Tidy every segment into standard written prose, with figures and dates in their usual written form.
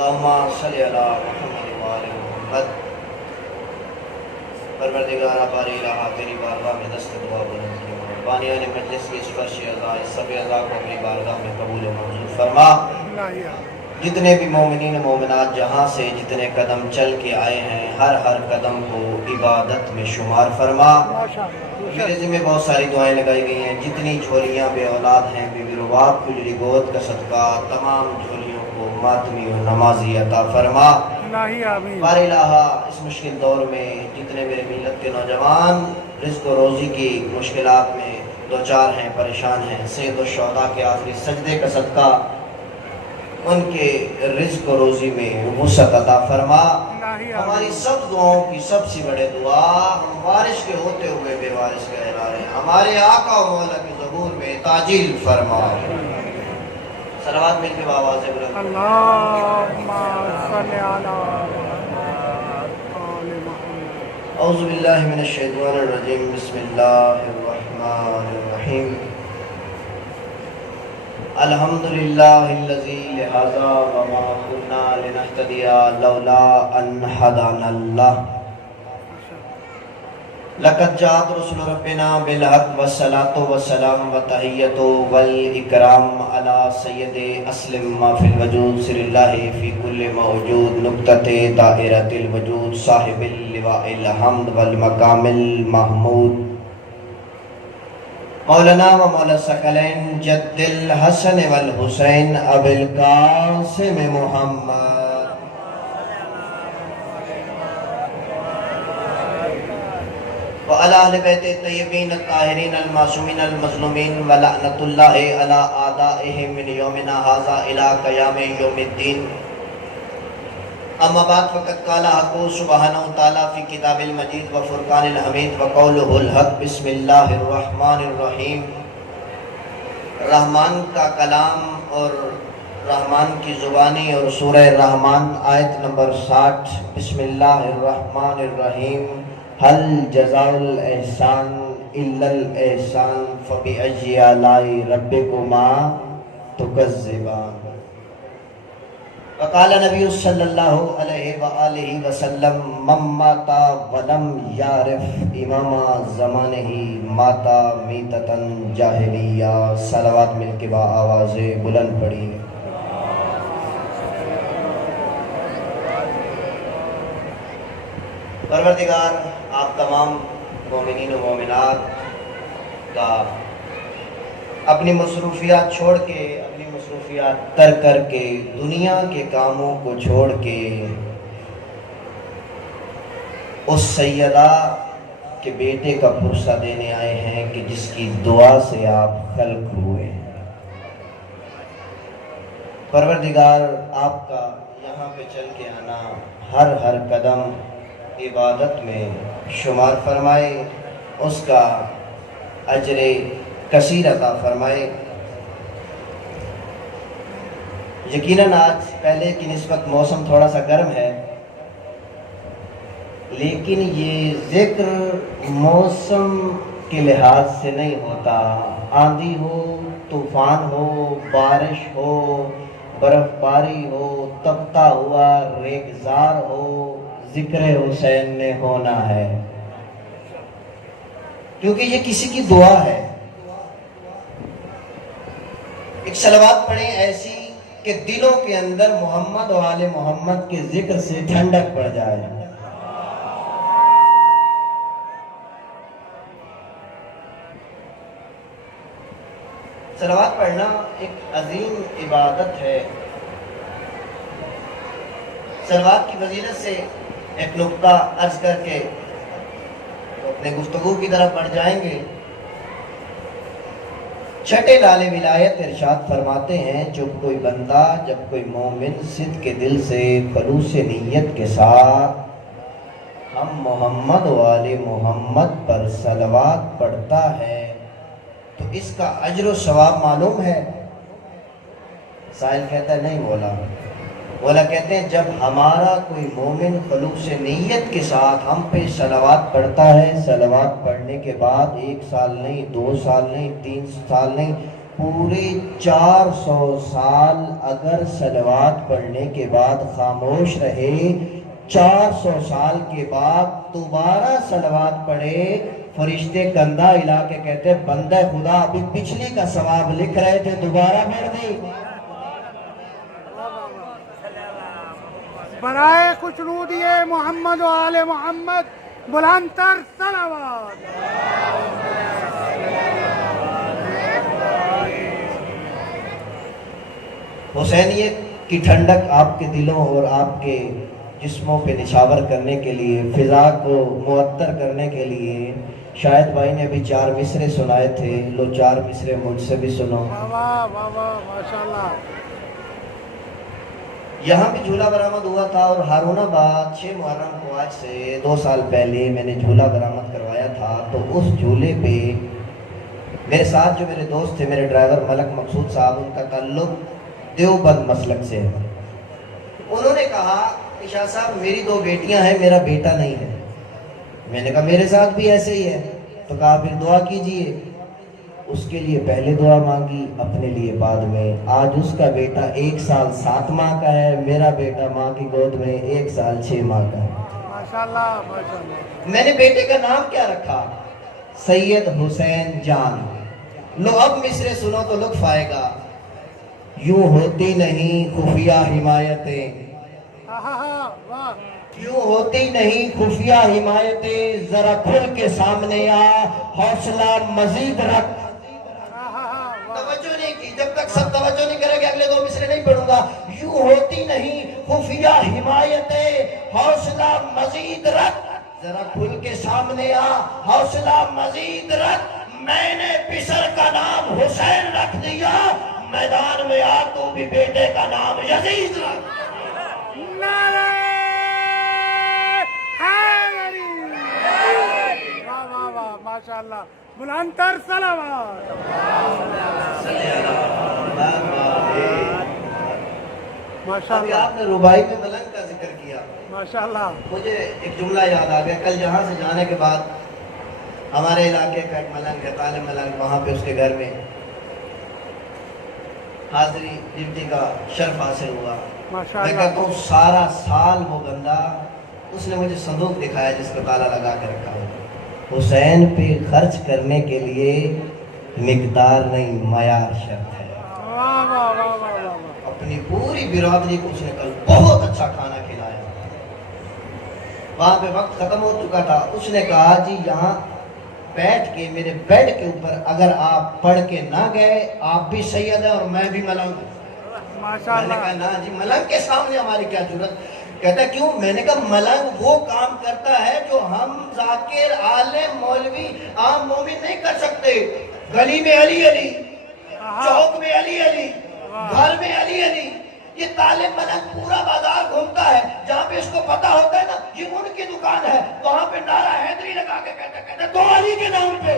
اللہم صلی علی محمد وآل محمد۔ پروردگارہ باری الہ تیری بارگاہ میں دست دعا بلند کی، بانیان مجلس کی سفرش اعضاء سب اعضاء کو اپنی بارگاہ میں قبول و منظور فرما۔ جتنے بھی مومنین و مومنات جہاں سے جتنے قدم چل کے آئے ہیں، ہر قدم کو عبادت میں شمار فرما۔ میرے ذمہ بہت ساری دعائیں لگائی گئی ہیں، جتنی جھولیاں بے اولاد ہیں، بے رباب کجلی گود کا صدقہ تمام جھولیوں کو ماتمی و نمازی عطا فرما۔ باری الہ اس مشکل دور میں جتنے میرے ملت کے نوجوان رزق و روزی کی مشکلات میں دوچار ہیں، پریشان ہیں، سید الشہداء کے آخری سجدے کا صدقہ ان کے رزق و روزی میں وسعت عطا فرما۔ ہماری سب دعاؤں کی سب سے بڑے دعا، ہم وارث کے ہوتے ہوئے بے وارث کا اعلان ہے، ہمارے آقا و مولا کی ظہور میں تعجیل فرما۔ صلوات مل کے بآواز بلند اللہم صلی علی اعوذ باللہ من الشیطان الرجیم، بسم اللہ الرحمن الرحیم۔ الحمدللہ الذی لہذا وما كنا لنہتدی لولا ان ہدانا اللہ۔ لقد جاءت رسل ربنا بالحق والصلاة والسلام وتحیۃ والاکرام علی سید اسلم ما فی الوجود سر اللہ فی کل موجود نقطۃ دائرۃ الوجود صاحب اللواء الحمد والمقام المحمود مولانا و مولا الثقلین جد الحسن والحسین ابی القاسم محمد وعلى آل بیت الطیبین الطاہرین المعصومین المظلومین ولعنۃ اللہ علی اعدائہم من یومنا ھذا الی قیام یوم الدین۔ اما بعد فقد قال حق سبحانہ وتعالی فی کتاب المجید و فرقان الحمید وقولہ الحق۔ بسم اللہ الرحمن الرحیم۔ رحمان کا کلام اور رحمان کی زبانی اور سورہ رحمان آیت نمبر 60۔ بسم اللہ الرحمن الرحیم۔ هل جزاء الاحسان الا الاحسان فبأي آلاء ربكما تكذبان۔ وقال نبی صلی اللہ علیہ وآلہ وسلم من مات ولم یعرف امام زمانہ مات میتۃ جاہلیہ۔ صلوات مل کے با آواز بلند پڑھی۔ پروردگار آپ تمام مومنین و مومنات کا اپنی مصروفیات چھوڑ کے، اپنی مصروفیات ترک کر کے، دنیا کے کاموں کو چھوڑ کے اس سیدہ کے بیٹے کا پرسہ دینے آئے ہیں کہ جس کی دعا سے آپ خلق ہوئے ہیں۔ پروردگار آپ کا یہاں پہ چل کے آنا ہر قدم عبادت میں شمار فرمائے، اس کا اجر کثیر عطا فرمائے۔ یقیناً آج پہلے کی نسبت موسم تھوڑا سا گرم ہے، لیکن یہ ذکر موسم کے لحاظ سے نہیں ہوتا۔ آندھی ہو، طوفان ہو، بارش ہو، برف باری ہو، تپتا ہوا ریگزار ہو، ذکر حسین نے ہونا ہے، کیونکہ یہ کسی کی دعا ہے۔ ایک صلوات پڑھیں ایسی کہ دلوں کے اندر محمد و آل محمد کے ذکر سے ٹھنڈک پڑ جائے۔ صلوات پڑھنا ایک عظیم عبادت ہے۔ صلوات کی فضیلت سے ایک نقطہ عرض کر کے اپنے گفتگو کی طرف بڑھ جائیں گے۔ چھٹے لال ولایت ارشاد فرماتے ہیں، جب کوئی بندہ، جب کوئی مومن صدق کے دل سے خلوص نیت کے ساتھ ہم محمد و آل محمد پر صلوات پڑھتا ہے تو اس کا اجر و ثواب معلوم ہے؟ سائل کہتا ہے نہیں مولا کہتے ہیں جب ہمارا کوئی مومن خلوص نیت کے ساتھ ہم پہ صلوات پڑھتا ہے، صلوات پڑھنے کے بعد 1 سال نہیں، 2 سال نہیں، 3 سال نہیں، پورے 400 سال اگر صلوات پڑھنے کے بعد خاموش رہے، 400 سال کے بعد دوبارہ صلوات پڑھے، فرشتے کندھا ہلا کے کہتے بندہ خدا ابھی پچھلی کا ثواب لکھ رہے تھے، دوبارہ پڑھ دی۔ برائے خوشنودی محمد و آل محمد بلند تر صلوات۔ حسینیت کی ٹھنڈک آپ کے دلوں اور آپ کے جسموں پہ نشاور کرنے کے لیے، فضا کو معطر کرنے کے لیے شاہد بھائی نے ابھی 4 مصرے سنائے تھے، لو 4 مصرے مجھ سے بھی سنو۔ واہ واہ واہ واہ ماشاءاللہ۔ یہاں بھی جھولا برآمد ہوا تھا، اور ہارون آباد 6 محرم کو آج سے 2 سال پہلے میں نے جھولا برآمد کروایا تھا، تو اس جھولے پہ میرے ساتھ جو میرے دوست تھے، میرے ڈرائیور ملک مقصود صاحب، ان کا تعلق دیوبند مسلک سے ہے۔ انہوں نے کہا کہ شاہ صاحب میری 2 بیٹیاں ہیں، میرا بیٹا نہیں ہے۔ میں نے کہا میرے ساتھ بھی ایسے ہی ہے، تو کہا پھر دعا کیجئے۔ اس کے لیے پہلے دعا مانگی، اپنے لیے بعد میں۔ آج اس کا بیٹا 1 سال 7 ماہ کا ہے، میرا بیٹا ماں کی گود میں 1 سال 6 ماہ کا ہے۔ ماشاءاللہ ماشاءاللہ۔ میں نے بیٹے کا نام کیا رکھا؟ سید حسین جان۔ لو اب مصرے سنو تو لطف آئے گا۔ یوں ہوتی نہیں خفیہ حمایتیں، واہ۔ یوں ہوتی نہیں خفیہ حمایتیں، ذرا کھل کے سامنے آ، حوصلہ مزید رکھ۔ توجہ نہیں کی، جب تک سب توجہ نہیں کرے گے اگلے 2 مصرے نہیں پڑھوں گا۔ یوں ہوتی نہیں خفیہ حمایتیں، حوصلہ مزید رکھ، ذرا کھل کے سامنے آ، حوصلہ مزید رکھ۔ میں نے پسر کا نام حسین رکھ دیا، میدان میں آ تو بھی بیٹے کا نام یزید رکھ۔ نعرہ حیدری۔ واہ واہ واہ ماشاءاللہ، بلند تر صلوات۔ ابھی ماشاءاللہ آپ نے ربائی میں ملنگ کا ذکر کیا، ماشاءاللہ۔ مجھے ایک جملہ یاد آ گیا۔ کل یہاں سے جانے کے بعد ہمارے علاقے کا ایک ملنگ ہے، طالب ملنگ، وہاں پہ اس کے گھر میں حاضری ڈیوٹی کا شرف حاصل ہوا۔ میں کہتا ہوں سارا سال وہ بندہ، اس نے مجھے صندوق دکھایا جس کو تالا لگا کے رکھا ہے۔ حسین پہ خرچ کرنے کے لیے مقدار نہیں معیار شرط ہے۔ واہ واہ واہ واہ۔ اپنی پوری برادری کو اس نے کل بہت اچھا کھانا کھلایا۔ وہاں پہ وقت ختم ہو چکا تھا، اس نے کہا جی یہاں بیٹھ کے میرے بیڈ کے اوپر اگر آپ پڑھ کے نہ گئے، آپ بھی سید ہیں اور میں بھی ملنگ ہوں۔ میں نے کہا نا جی ملنگ کے سامنے ہماری کیا ضرورت؟ کہتا کیوں؟ میں نے کہا ملنگ وہ کام کرتا ہے جو ہم ذاکر، عالم، مولوی، عام مومن نہیں کر سکتے۔ گلی میں علی علی، چوک میں علی علی، گھر میں علی علی، یہ طالب ملنگ پورا بازار گھومتا ہے، جہاں پہ اس کو پتا ہوتا ہے نا یہ ان کی دکان ہے، وہاں پہ نعرہ حیدری لگا کے کہتا 2 علی کے نام پہ،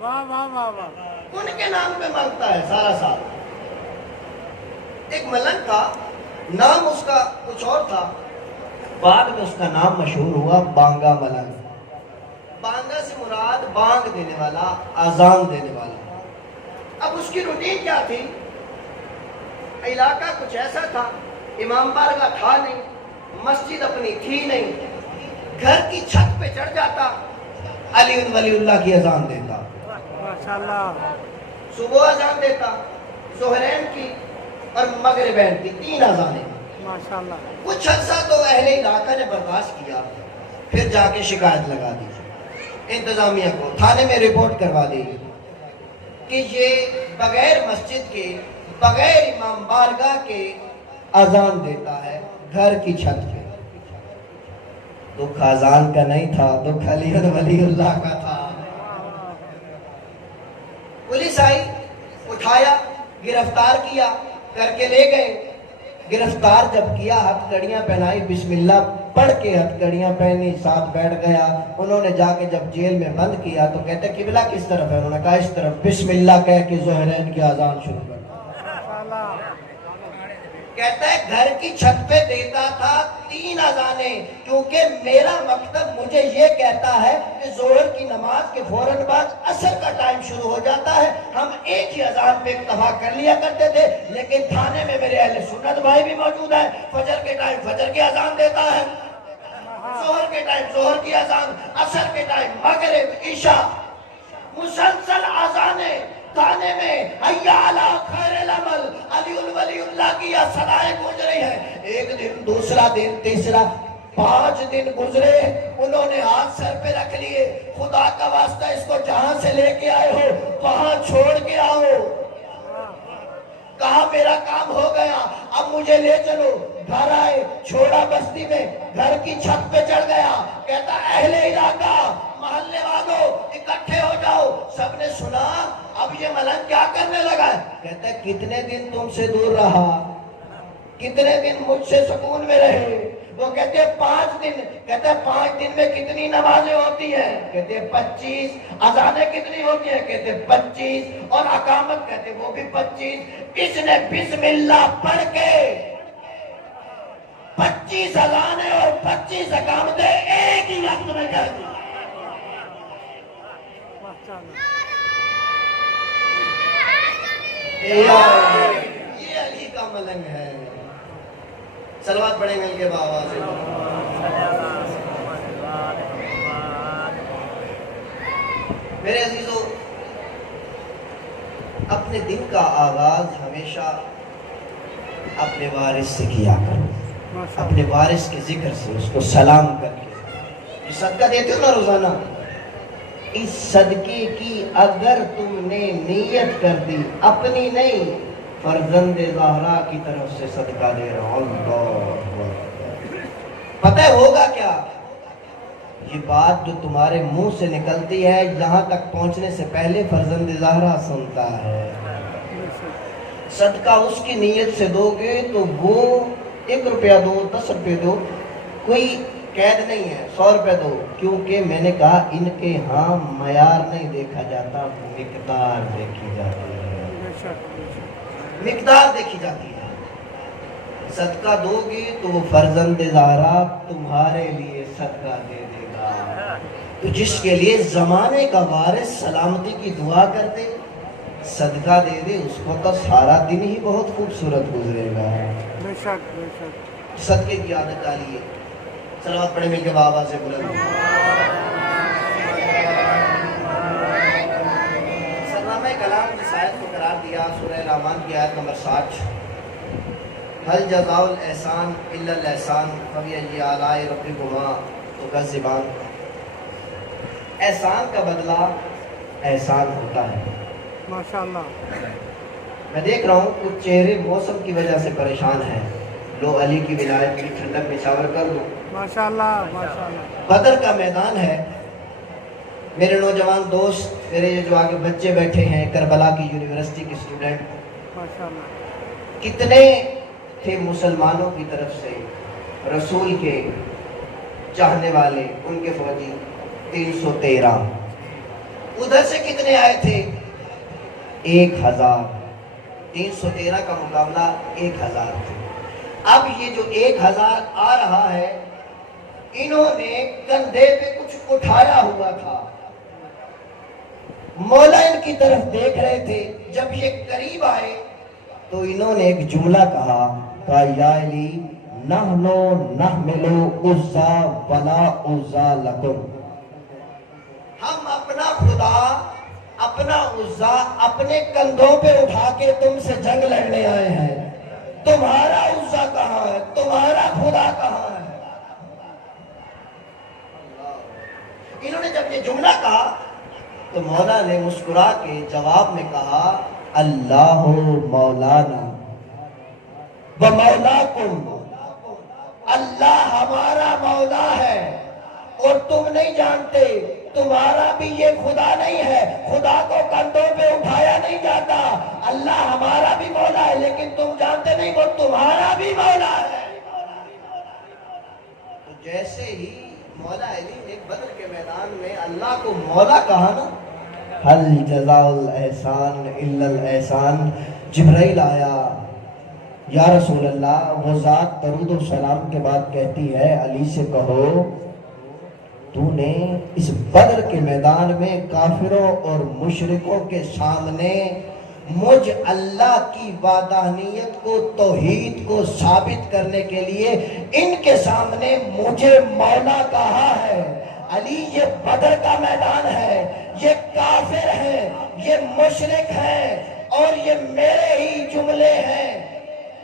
واہ واہ واہ واہ۔ ان کے نام پہ مانگتا ہے سارا سال۔ ایک ملنگ کا نام اس کا کچھ اور تھا، بعد میں اس کا نام مشہور ہوا بانگا ملنگ۔ بانگا سے مراد بانگ دینے والا، اذان دینے والا۔ اب اس کی روٹین کیا تھی؟ علاقہ کچھ ایسا تھا، امام بارگاہ تھا نہیں، مسجد اپنی تھی نہیں، گھر کی چھت پہ چڑھ جاتا، علی ولی اللہ کی اذان دیتا، ماشاءاللہ۔ صبح اذان دیتا، ظہرین کی اور مغربین کی 3 اذانیں۔ ماشاءاللہ۔ کچھ عرصہ تو اہل علاقہ نے برداشت کیا، پھر جا کے شکایت لگا دی انتظامیہ کو، تھانے میں رپورٹ کروا دی کہ یہ بغیر مسجد کے، بغیر امام بارگاہ کے اذان دیتا ہے گھر کی چھت پہ۔ دکھ اذان کا نہیں تھا، دکھ علی ولی اللہ کا تھا۔ پولیس آئی، اٹھایا، گرفتار کیا، کر کے لے گئے۔ گرفتار جب کیا، ہتھ کڑیاں پہنائی، بسم اللہ پڑھ کے ہتھ کڑیاں پہنی، ساتھ بیٹھ گیا۔ انہوں نے جا کے جب جیل میں بند کیا تو کہتے قبلہ کس طرف ہے؟ انہوں نے کہا اس طرف، بسم اللہ کہہ کے ظہرین کی اذان شروع کر۔ کہتا ہے گھر کی چھت پہ دیتا تھا 3 اذانیں، کیونکہ میرا مکتب مجھے یہ کہتا ہے کہ ظہر کی نماز کے فوراً بعد عصر کا ٹائم شروع ہو جاتا ہے۔ ہم ایک ہی اذان پہ اکتفا کر لیا کرتے تھے، لیکن تھانے میں میرے اہل سنت بھائی بھی موجود ہیں، فجر کے ٹائم فجر کی اذان دیتا ہے، ظہر کے ٹائم ظہر کی اذان، عصر کے ٹائم مغرب عشاء، مسلسل اذانیں تھانے میں حی علی خیر العمل علی الولی اللہ کی یہ صدائیں گونج رہی ہیں۔ ایک دن، دوسرا دن، تیسرا، 5 دن گزرے، انہوں نے ہاتھ سر پہ رکھ لیے، خدا کا واسطہ اس کو جہاں سے لے کے آئے ہو وہاں چھوڑ کے آؤ۔ کہا میرا کام ہو گیا، اب مجھے لے چلو۔ گھر آئے، چھوڑا بستی میں، گھر کی چھت پہ چڑھ گیا، کہتا اہل علاقہ، محلے والوں اکٹھے ہو جاؤ۔ سب نے سنا اب یہ ملنگ کیا کرنے لگا ہے؟ کہتا ہے کتنے دن تم سے دور رہا، کتنے دن مجھ سے سکون میں رہے؟ وہ کہتے ہیں 5 دن۔ کہتا ہے 5 دن میں کتنی نمازیں ہوتی ہیں؟ کہتے ہیں 25۔ اذانیں کتنی ہوتی ہیں؟ کہتے ہیں 25۔ اور اقامت کہتے ہیں وہ بھی 25۔ اس نے بسم اللہ پڑھ کے 25 اذانیں اور 25 اقامتیں ایک ہی وقت میں کر دی۔ یہ علی کا ملنگ ہے۔ صلوات پڑھیں مل کے بابا سے۔ میرے عزیزو، اپنے دن کا آغاز ہمیشہ اپنے وارث سے کیا کرو، اپنے وارث کے ذکر سے، اس کو سلام کر کے۔ یہ صدقہ دیتے ہو نا روزانہ، اس صدقے کی اگر تم نے نیت کر دی، اپنی نہیں، فرزند زہرا کی طرف سے صدقہ دے رہا ہوں، اللہ پتہ ہے ہوگا کیا؟ یہ بات جو تمہارے منہ سے نکلتی ہے، یہاں تک پہنچنے سے پہلے فرزند زہرا سنتا ہے۔ صدقہ اس کی نیت سے دو گے تو وہ 1 روپیہ دو، 10 روپے دو، کوئی قید نہیں ہے، 100 روپے دو، کیونکہ میں نے کہا ان کے ہاں معیار نہیں دیکھا جاتا، مقدار دیکھی جاتی ہے، مقدار دیکھی جاتی ہے۔ صدقہ دو گے تو وہ فرزند زہرا تمہارے لیے صدقہ دے دے گا۔ تو جس کے لیے زمانے کا وارث سلامتی کی دعا کرتے، صدقہ دے دے، اس کو تو سارا دن ہی بہت خوبصورت گزرے گا۔ بے شک بے شک۔ صدقے کی عادت ڈالیے۔ صلوات پڑھیں مل کے بابا سے بلند۔ سرنامہ کلام کی آیت کو قرار دیا سورہ رحمان کی آیت نمبر 60۔ هل جزاء الاحسان الا الاحسان فبأي آلاء ربكما تكذبان۔ احسان کا بدلہ احسان ہوتا ہے۔ ماشاءاللہ۔ میں دیکھ رہا ہوں کچھ چہرے موسم کی وجہ سے پریشان ہیں، لو علی کی ولایت کی ٹھنڈک میں شاور کر دو۔ ماشاءاللہ ماشاءاللہ۔ بدر کا میدان ہے۔ میرے نوجوان دوست، میرے جو آگے بچے بیٹھے ہیں، کربلا کی یونیورسٹی کے اسٹوڈنٹ، ماشاءاللہ، کتنے تھے مسلمانوں کی طرف سے رسول کے چاہنے والے، ان کے فوجی 313۔ ادھر سے کتنے آئے تھے؟ 1000۔ 313 کا مقابلہ 1000 تھے۔ اب یہ جو 1000 آ رہا ہے، انہوں نے کندھے پہ کچھ اٹھایا ہوا تھا، مولا ان کی طرف دیکھ رہے تھے۔ جب یہ قریب آئے تو انہوں نے ایک جملہ کہا یا علی نحنو نحملو عزا ولا عزا لکم۔ ہم اپنا خدا، اپنا عزا اپنے کندھوں پہ اٹھا کے تم سے جنگ لڑنے آئے ہیں، تمہارا عزا کہاں ہے، تمہارا خدا کہاں ہے؟ انہوں نے جب یہ جملہ کہا تو مولا نے مسکرا کے جواب میں کہا اللہ مولانا و مولاکم، اللہ ہمارا مولا ہے اور تم نہیں جانتے، تمہارا بھی یہ خدا نہیں ہے، خدا کو کندھوں پہ اٹھایا نہیں جاتا، اللہ ہمارا بھی مولا ہے لیکن تم جانتے نہیں وہ تمہارا بھی مولا ہے۔ تو جیسے ہی مولا علی نے بدر کے میدان میں اللہ کو مولا کہا نا، حل جزاء الاحسان الا الاحسان، جبرائیل آیا، یا رسول اللہ وہ ذات درود و سلام کے بعد کہتی ہے علی سے کہو تو نے اس بدر کے میدان میں کافروں اور مشرکوں کے سامنے مجھ اللہ کی وحدانیت کو توحید کو ثابت کرنے کے لیے ان کے سامنے مجھے مولا کہا ہے۔ علی یہ بدر کا میدان ہے، یہ کافر ہیں، یہ مشرک ہیں اور یہ میرے ہی جملے ہیں۔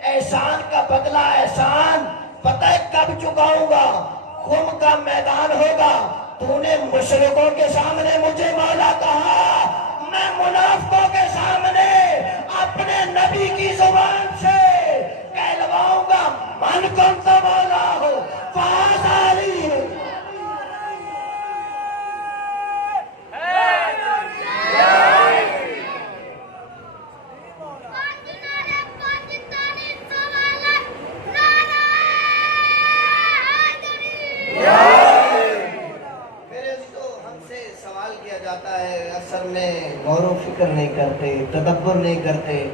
احسان کا بدلہ احسان پتہ ہے کب چکاؤں گا؟ خم کا میدان ہوگا۔ تو نے مشرکوں کے سامنے مجھے مولا کہا، میں منافقوں کے سامنے اپنے نبی کی زبان سے کہلواؤں گا من کنت مولا ہو فہذا علی۔ اثر میں غور و فکر نہیں کرتے، تدبر نہیں کرتے،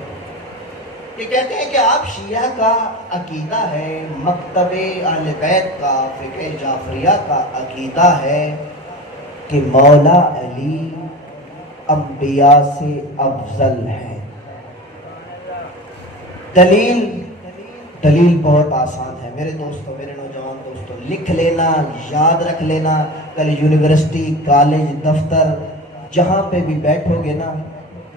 یہ کہتے ہیں کہ آپ شیعہ کا عقیدہ ہے، مکتب اہل بیت کا فقہ جعفریہ کا عقیدہ ہے کہ مولا علی انبیاء سے افضل ہے۔ دلیل بہت آسان ہے میرے دوستوں، میرے نوجوان دوستوں، لکھ لینا، یاد رکھ لینا۔ کل یونیورسٹی، کالج، دفتر جہاں پہ بھی بیٹھو گے نا،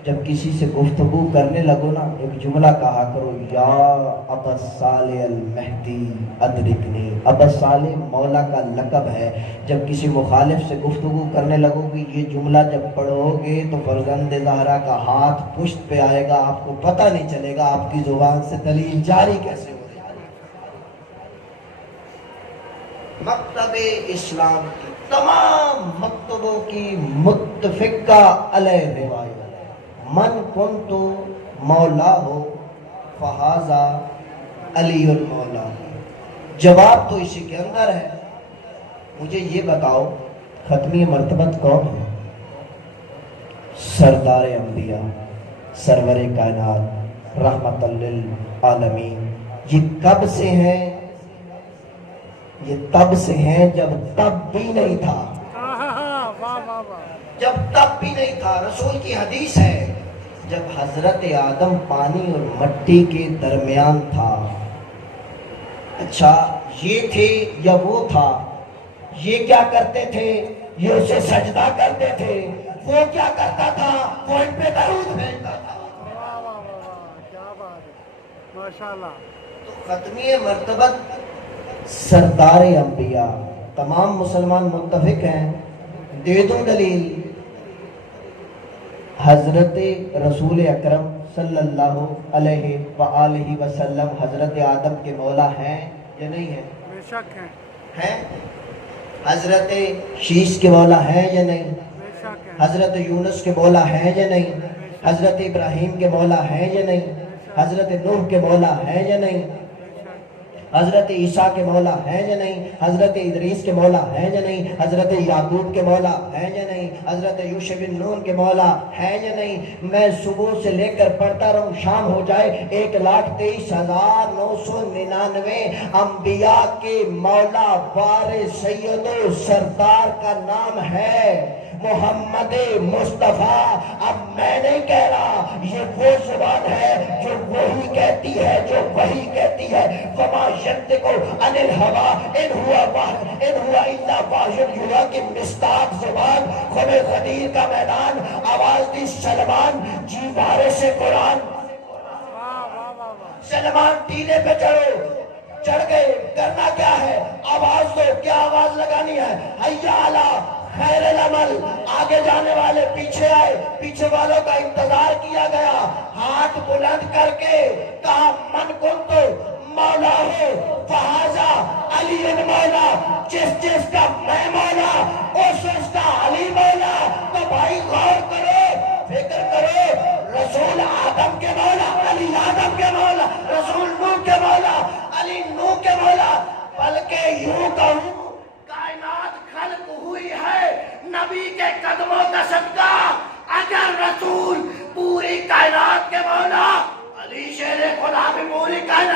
جب کسی سے گفتگو کرنے لگو نا، ایک جملہ کہا کرو، یا ابا صالح المہدی ادرکنی۔ ابا صالح مولا کا لقب ہے۔ جب کسی مخالف سے گفتگو کرنے لگو گے، یہ جملہ جب پڑھو گے تو فرزند زہرا کا ہاتھ پشت پہ آئے گا، آپ کو پتہ نہیں چلے گا آپ کی زبان سے دلیل جاری کیسے ہو۔ مکتب اسلام کی تمام مکتبوں کی متفقہ علیہ روایت، من کنت مولا ہو فہذا علی المولا۔ جواب تو اسی کے اندر ہے۔ مجھے یہ بتاؤ ختمی مرتبت کون ہے؟ سردار انبیاء، سرور کائنات، رحمت للعالمین۔ یہ کب سے ہیں؟ یہ تب سے ہیں جب تب بھی نہیں تھا، جب تب بھی نہیں تھا۔ رسول کی حدیث ہے جب حضرت آدم پانی اور مٹی کے درمیان تھا۔ اچھا یہ تھے یا وہ تھا؟ یہ کیا کرتے تھے؟ یہ اسے سجدہ کرتے تھے۔ وہ کیا کرتا تھا؟ وہ ان پہ درود بھیجتا تھا۔ کیا بات ہے، ماشاءاللہ۔ تو ختمی مرتبت سردار انبیاء، تمام مسلمان متفق ہیں۔ دے دو دلیل۔ حضرت رسول اکرم صلی اللہ علیہ وآلہ وسلم حضرت آدم کے مولا ہیں یا نہیں ہیں؟ بے شک ہیں۔ حضرت شیش کے مولا ہیں یا نہیں؟ بے شک ہے۔ حضرت یونس کے مولا ہیں یا نہیں؟ حضرت ابراہیم کے مولا ہیں یا نہیں؟ حضرت نوح کے مولا ہیں یا نہیں؟ حضرت عیسیٰ کے مولا ہیں یا نہیں؟ حضرت ادریس کے مولا ہیں یا نہیں؟ حضرت یعقوب کے مولا ہیں یا نہیں؟ حضرت یوشع بن نون کے مولا ہیں یا نہیں؟ میں صبح سے لے کر پڑھتا رہوں، شام ہو جائے 1,23,999 انبیاء کے مولا وارث سید و سردار کا نام ہے محمد مصطفیٰ۔ اب میں نہیں کہہ رہا، یہ وہ زبان ہے جو وہی کہتی ہے، جو وہی کہتی ہے۔ وما ينطق عن الهوى ان هو الا وحی یوحی کی مصداق زبان، خم غدیر کا میدان، آواز دی سلمان جی وارث قرآن۔ سلمان ٹیلے پہ چڑھ گئے، کرنا کیا ہے؟ آواز دو۔ کیا آواز لگانی ہے؟ حیا علی خیر العمل۔ آگے جانے والے پیچھے آئے، پیچھے والوں کا انتظار کیا گیا۔ ہاتھ بلند کر کے کہا من کنت مولا ہو فہذا علی مولا۔ جس کا میں مولا اس کا علی مولا۔ تو بھائی غور کرو، فکر کرو، رسول آدم کے مولا علی آدم کے مولا، رسول نوح کے مولا علی نوح کے مولا۔ بلکہ یوں کہوں کائنات خلق ہوئی ہے نبی کے قدموں کا صدقہ۔ اگر رسول پوری کائنات کے مولا، علی شیر خدا بھی پوری کائنات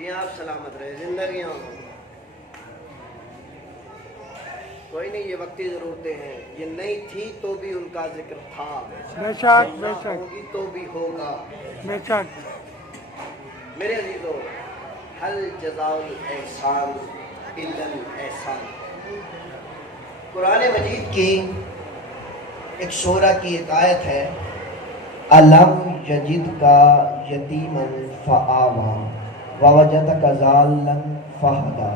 جی آپ سلامت رہے، زندگیاں کوئی نہیں، یہ وقتی ضرورتیں ہیں، یہ نہیں تھی تو بھی ان کا ذکر تھا، بے شک نہ بے شک ہوگی تو بھی ہوگا۔ بے شک۔ میرے عزیزو، حل جزاء الاحسان الا الاحسان، قرآن مجید کی ایک سورہ کی ایک آیت ہے، الم یجد کا یتیما فآوا ووجدک ضالا فہدا،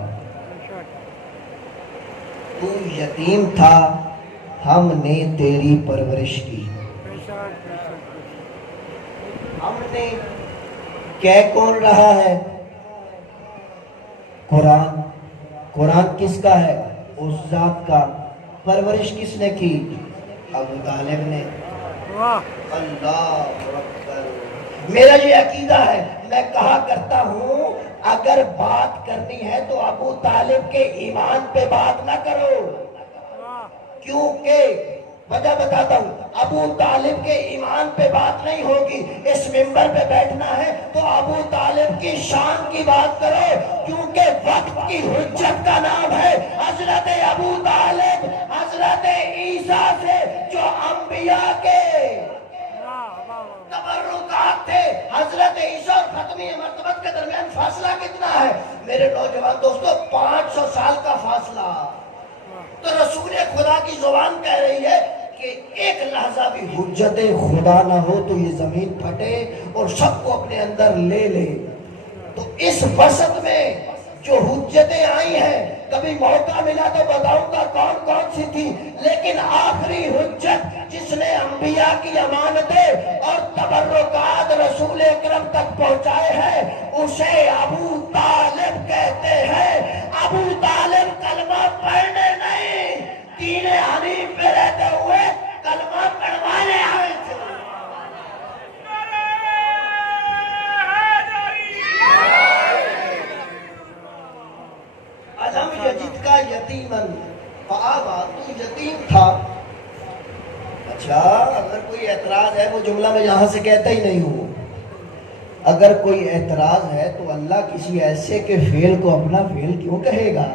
تو یتیم تھا ہم نے تیری پرورش کی۔ ہم نے کہہ کون رہا ہے؟ قرآن۔ قرآن کس کا ہے؟ اس ذات کا۔ پرورش کس نے کی؟ ابو طالب نے۔ اللہ اکبر۔ میرا یہ عقیدہ ہے، میں کہا کرتا ہوں اگر بات کرنی ہے تو ابو طالب کے ایمان پہ بات نہ کرو، کیونکہ وجہ بتاتا ہوں، ابو طالب کے ایمان پہ بات نہیں ہوگی۔ اس ممبر پہ بیٹھنا ہے تو ابو طالب کی شان کی بات کرو، کیونکہ وقت کی حجت کا نام ہے حضرت ابو طالب، حضرت عیسیٰ سے جو انبیاء کے تبرکات تھے۔ حضرت عیسیٰ اور ختمی مرتبت کے درمیان فاصلہ کتنا ہے میرے نوجوان دوستو؟ 500 سال کا فاصلہ۔ تو رسول خدا کی زبان کہہ رہی ہے کہ ایک لحظہ بھی حجت خدا نہ ہو تو یہ زمین پھٹے اور سب کو اپنے اندر لے لے۔ تو اس وسط میں جو حجتیں آئی ہیں، کبھی موقع ملا تو بتاؤں گا کون کون سی تھی، لیکن آخری حجت جس نے انبیاء کی امانتیں اور تبرکات رسول اکرم تک پہنچائے ہیں، اسے ابو طالب کہتے ہیں۔ ابو طالب کلمہ پڑھنے نہیں، دین حنیف پہ رہتے ہوئے کلمہ پڑھوانے آئے تھے۔ الم یجد کا یتیمن فآوا، تو یتیم تھا۔ اچھا، اگر کوئی اعتراض ہے وہ جملہ میں یہاں سے کہتا ہی نہیں ہوں۔ اگر کوئی اعتراض ہے تو اللہ کسی ایسے کے فعل کو اپنا فعل کیوں کہے گا؟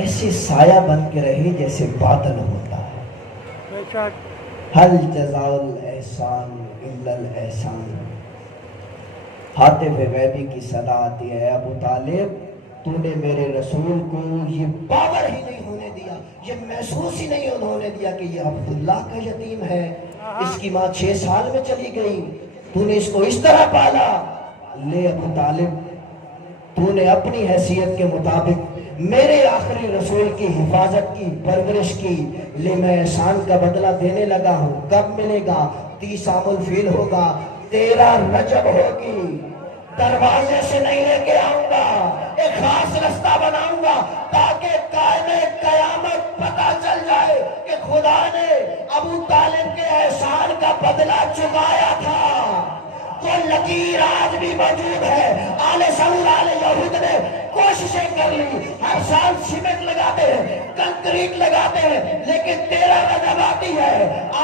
ایسے سایہ بن کے رہے جیسے بادل ہوتا ہے۔ حل جزاء الاحسان الا الاحسان۔ ہاتف غیبی کی صدا آتی ہے، ابو طالب تو نے میرے رسول کو یہ باور ہی نہیں ہونے دیا، یہ محسوس ہی نہیں ہونے دیا کہ یہ عبداللہ کا یتیم ہے۔ اس کی ماں 6 سال میں چلی گئی، تو نے اس کو اس طرح پالا۔ لے ابو طالب، تو نے اپنی حیثیت کے مطابق میرے آخری رسول کی حفاظت کی، پرورش کی، لے میں احسان کا بدلہ دینے لگا ہوں۔ کب ملے گا؟ 30 عام الفیل ہوگا، 13 رجب ہوگی، دروازے سے نہیں لے کے آؤں گا، ایک خاص رستہ بناؤں گا تاکہ قائم قیامت پتہ چل جائے کہ خدا نے ابو طالب کے احسان کا بدلہ چکایا تھا۔ وہ لکیر آج بھی موجود ہے۔ آل سعود آل یہود نے کوششیں کر لی، ہر سال سیمنٹ لگاتے ہیں، کنکریٹ لگاتے ہیں، لیکن 13 رجب آتی ہے،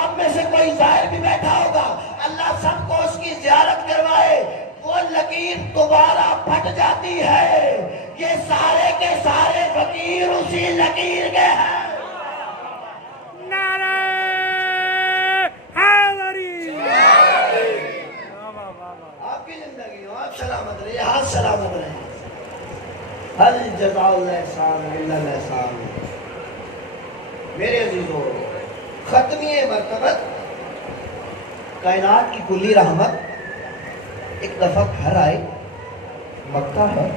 آپ میں سے کوئی ظاہر بھی بیٹھا ہوگا، اللہ سب کو اس کی زیارت کروائے، وہ لکیر دوبارہ پھٹ جاتی ہے۔ یہ سارے کے سارے فقیر اسی لکیر کے ہیں۔ نعرہ حیدری! آپ کی زندگی ہو، آپ سلامت رہے، ہاتھ سلامت رہے۔ حل جزاء الاحسان الا الاحسان۔ میرے عزیزو، ختمی مرتبت کائنات کی کلی رحمت ایک دفعہ گھر آئے، مکہ ہے،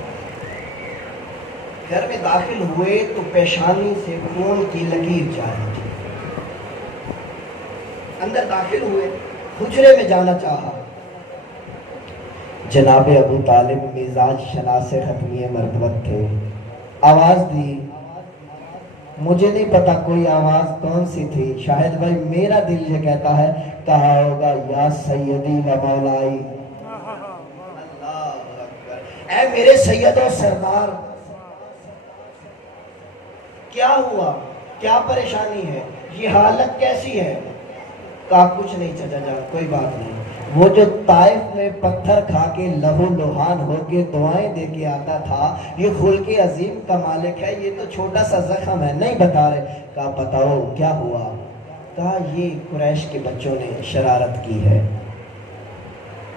گھر میں داخل ہوئے تو پیشانی سے خون کی لکیر جاری تھی۔ اندر داخل ہوئے، حجرے میں جانا چاہا، جناب ابو طالب مزاج شناس ختمی مرتبت تھے، آواز دی، مجھے نہیں پتا کوئی آواز کون سی تھی، شاید بھائی میرا دل یہ کہتا ہے کہا ہوگا یا سیدی و مولائی، اے میرے سید و سردار، کیا ہوا؟ کیا پریشانی ہے؟ یہ حالت کیسی ہے؟ کہا کچھ نہیں چچا جان، کوئی بات نہیں، وہ جو طائف میں پتھر کھا کے لہو لہان ہو کے دعائیں دے کے آتا تھا، یہ خلق عظیم کا مالک ہے، یہ تو چھوٹا سا زخم ہے، نہیں بتا رہے۔ کہا بتاؤ کیا ہوا؟ کہا یہ قریش کے بچوں نے شرارت کی ہے۔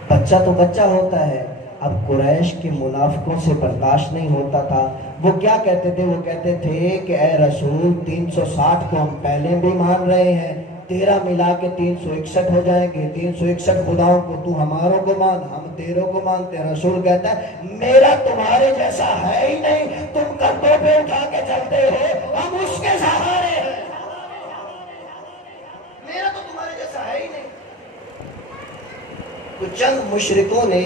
بچہ تو بچہ ہوتا ہے، اب قریش کے منافقوں سے برداشت نہیں ہوتا تھا۔ وہ کیا کہتے تھے؟ وہ کہتے تھے کہ اے رسول 360 کو ہم پہلے بھی مان رہے ہیں، 13 ملا کے 361 ہو جائیں گے، 361 خداؤں کو تو ہماروں کو مان، ہم تیروں کو مانتے ہیں۔ رسول کہتا ہے میرا تمہارے جیسا ہے ہی نہیں، تم کندھوں پہ اٹھا کے چلتے ہو، ہم اس کے سہارے ہیں، میرا تو تمہارے جیسا ہے ہی نہیں۔ کچھ چند مشرکوں نے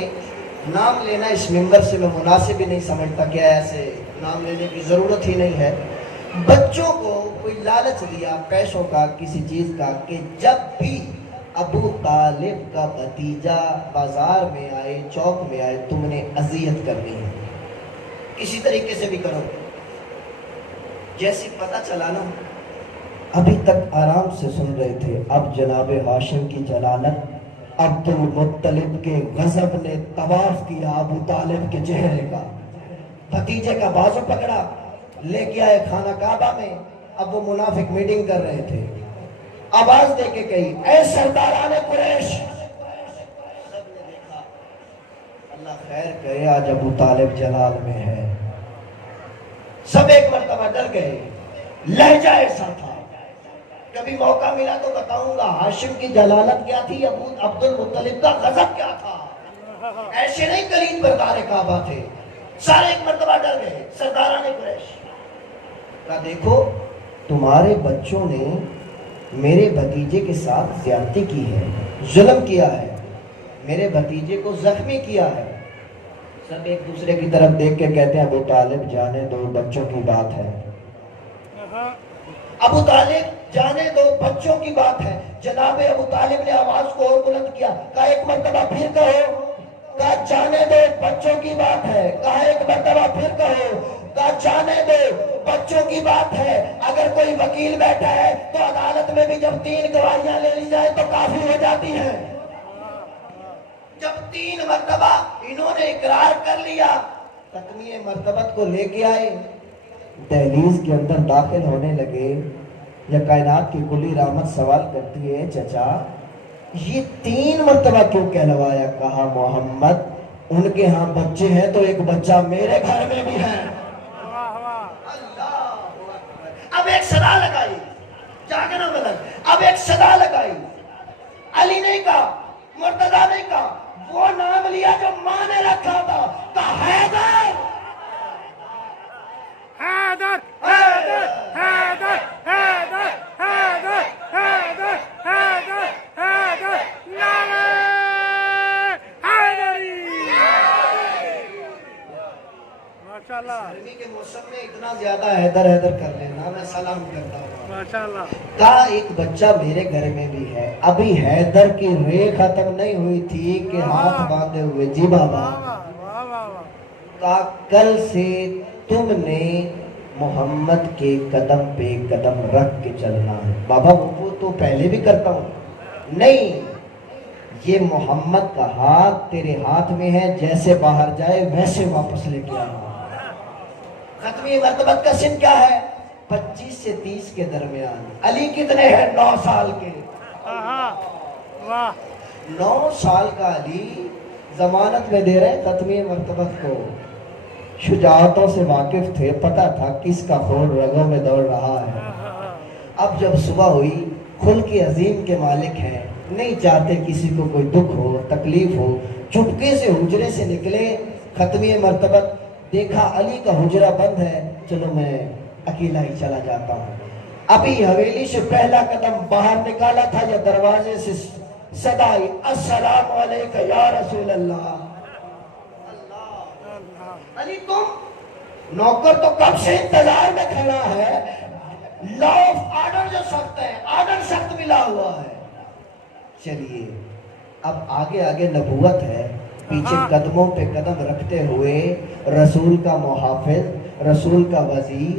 نام لینا اس منبر سے میں مناسب ہی نہیں سمجھتا کہ ایسے نام لینے کی ضرورت ہی نہیں ہے۔ بچوں کو کوئی لالچ دیا پیسوں کا، کسی چیز کا، کہ جب بھی ابو طالب کا بھتیجا بازار میں آئے، چوک میں آئے، تم نے اذیت کرنی ہے، کسی طریقے سے بھی کرو۔ جیسے پتہ چلا نا، ابھی تک آرام سے سن رہے تھے، اب جناب ہاشم کی جلالت عبد المطلب کے غضب نے طواف کیا ابو طالب کے چہرے کا، بھتیجے کا بازو پکڑا، لے کے آئے خانہ کعبہ میں۔ اب وہ منافق میٹنگ کر رہے تھے، آواز دے کے کہی اے سرداران قریش۔ سب نے دیکھا، اللہ خیر کرے آج ابو طالب جلال میں ہے۔ سب ایک مرتبہ ڈر گئے، لہجہ ایسا تھا۔ کبھی موقع ملا تو بتاؤں گا ہاشم کی جلالت کیا تھی، ابو عبد المطلب کا غضب کیا تھا۔ ایسے نہیں قریب بردار کعبہ تھے، سارے ایک مرتبہ ڈر گئے۔ سرداران قریش کہا دیکھو تمہارے بچوں نے میرے بھتیجے کے ساتھ زیادتی کی ہے، ظلم کیا ہے، میرے بھتیجے کو زخمی کیا ہے۔ سب ایک دوسرے کی طرف دیکھ کے کہتے ہیں ابو طالب جانے دو، بچوں کی بات ہے۔ ابو طالب جانے دو، بچوں کی بات ہے۔ جناب ابو طالب نے آواز کو اور بلند کیا، کہا ایک مرتبہ پھر کہو، کہا جانے دو بچوں کی بات ہے، کہا ایک مرتبہ پھر کہو، کہا جانے دو بچوں کی بات ہے۔ اگر کوئی وکیل بیٹھا ہے تو عدالت میں بھی جب 3 گواہیاں لے لی جائے تو کافی ہو جاتی ہیں۔ جب 3 مرتبہ انہوں نے اقرار کر لیا، تکمیہ مرتبت کو لے کے آئے، دہلیز کے اندر داخل ہونے لگے۔ یا کائنات کی کلی رحمت سوال کرتی ہے چچا یہ 3 مرتبہ کیوں کہلوایا؟ کہا محمد ان کے ہاں بچے ہیں تو ایک بچہ میرے گھر میں بھی ہے۔ اب ایک صدا لگائی، جاگنا ملک، اب ایک صدا لگائی، علی نہیں کہا، مرتضیٰ نہیں کہا، وہ نام لیا جو ماں نے رکھا تھا، کہا حیدر حیدر حیدر حیدر حیدر حیدر حیدر حیدر حیدر نعرہ حیدری۔ ماشاءاللہ گرمی کے موسم میں اتنا زیادہ حیدر حیدر کر لینا، میں سلام کرتا ہوں۔ ماشاءاللہ کہا ایک بچہ میرے گھر میں بھی ہے۔ ابھی حیدر کی رے ختم نہیں ہوئی تھی کہ ہاتھ باندھے ہوئے جی بابا، کہا کل سے تم نے محمد کے قدم پہ قدم رکھ کے چلنا ہے۔ بابا وہ تو پہلے بھی کرتا ہوں، نہیں یہ محمد کا ہاتھ تیرے ہاتھ میں ہے، جیسے باہر جائے ویسے واپس لے کے آنا۔ ختمی مرتبت کا سن کیا ہے؟ 25 سے 30 کے درمیان۔ علی کتنے ہیں؟ 9 سال کے۔ 9 سال کا علی ضمانت میں دے رہے ختمی مرتبت کو۔ شجاعتوں سے واقف تھے، پتہ تھا کس کا خون رگوں میں دوڑ رہا ہے۔ اب جب صبح ہوئی، خلق عظیم کے مالک ہیں، نہیں چاہتے کسی کو کوئی دکھ ہو، تکلیف ہو، چپکے سے حجرے سے نکلے۔ ختمی مرتبت دیکھا علی کا حجرہ بند ہے، چلو میں اکیلا ہی چلا جاتا ہوں۔ ابھی حویلی سے پہلا قدم باہر نکالا تھا یا دروازے سے صدا آئی السلام علیکم یا رسول اللہ۔ علی تم نوکر تو کب سے انتظار میں کھڑا ہے، لا آف آرڈر جو سخت ہے، آرڈر سخت ملا ہوا ہے۔ چلیے اب آگے آگے نبوت ہے، پیچھے قدموں پہ قدم رکھتے ہوئے رسول کا محافظ، رسول کا وزیر،